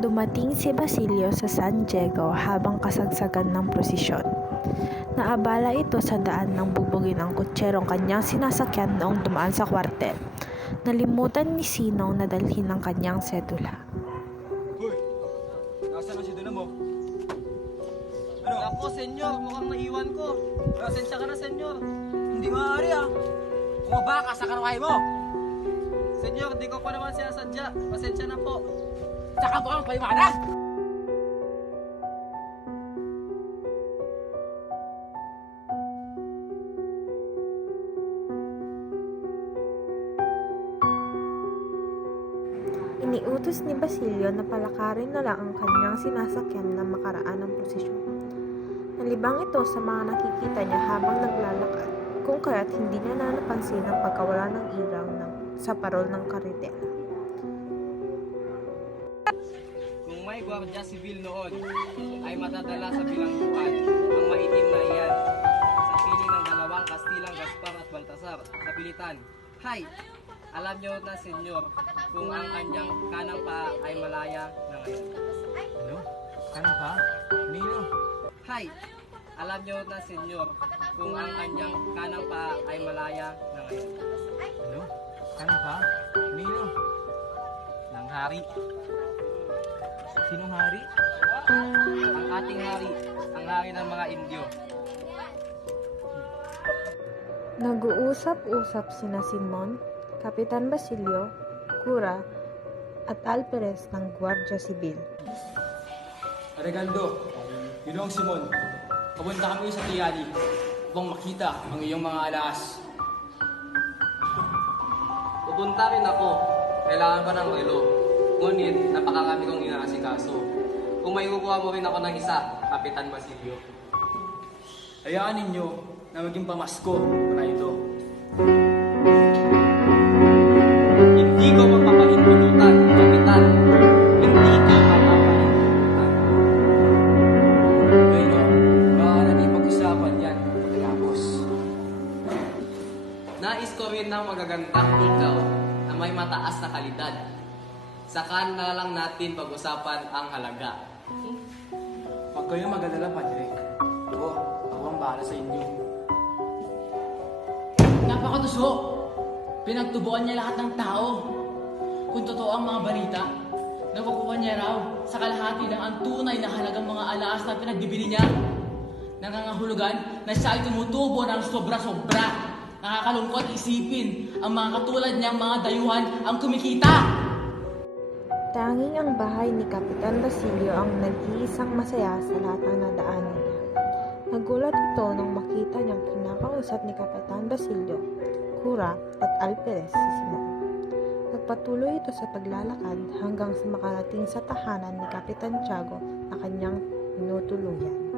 Dumating si Basilio sa San Diego habang kasagsagan ng prosesyon. Naabala ito sa daan nang bubugin ang kutserong kanyang sinasakyan noong dumaan sa kwartel. Nalimutan ni Sinong na dalhin ang kanyang sedula. Hoy! Nasaan ang sedula mo? Ano? Ako, senyor, mukhang naiwan ko. Pasensya ka na, senyor. Hindi maaari ah! Bumaba ka sa karwahe mo! Senyor, di ko pa naman sinasadya. Pasensya na po. Tsaka mo kang paliwanag! Iniutos ni Basilio na palakarin na lang ang kanyang sinasakyan na makaraan ng prosesyon. Nalibang ito sa mga nakikita niya habang naglalakad, kung kaya't hindi niya napansin ang pagkawala ng ilaw sa parol ng karitela. Kung may gwardya sibil noon, ay matadala sa bilangguan ang maitim na iyan sa piling ng dalawang Kastilang Gaspar at Baltasar sa pilitan. Hay! Alam niyo na, senyor, kung ang kanyang kanang pa ay malaya na ngayon. Ano? Kanang pa? Nino? Hay! Alam niyo na, senyor, kung ang kanyang kanang pa ay malaya na ngayon. Ano? Kanang pa? Nino? Nang hari. Sinong hari? Ang ating hari, ang hari ng mga Indyo. Nag-uusap-usap sina Simon, Kapitan Basilio, Cura, at Alperes ng Guardia Sibil. Aregando, Ginoong Simon, papunta kami sa Tiali upang makita ang iyong mga alas. Pupunta rin ako. Kailangan ko ng relo. Ngunit napakarami kong inaasikaso. Kung may kukuha mo rin ako ng isa, Kapitan Basilio. Hayaan ninyo na maging pamasko para ito. Hindi ko mapapahintulutan, Kapitan. Hindi ko mapapahintulutan. Bueno, baka natin pag-usapan yan pagkatapos. Nais ko rin ng magagandang ikaw na may mataas na kalidad. Saka na lang natin pag-usapan ang halaga. Huwag kayo mag-alala, Padre. Ako ang bahala sa inyo. Napakatuso! Pinagtubuan niya lahat ng tao. Kung totoo ang mga balita, nakukuha niya raw sa kalahati ng ang tunay na halagang mga alaas na pinagbibili niya. Nangangahulugan na siya ay tumutubo ng sobra-sobra. Nakakalungkot isipin ang mga katulad niyang mga dayuhan ang kumikita. Tanging ang bahay ni Kapitan Basilio ang nag-iisang masaya sa lahat ng nadaanan niya. Nagulat ito nang makita niyang kinakausap ni Kapitan Basilio, Cura at Alperes si Simon. Nagpatuloy ito sa paglalakad hanggang sa makarating sa tahanan ni Kapitan Tiago na kanyang tinutuluyan.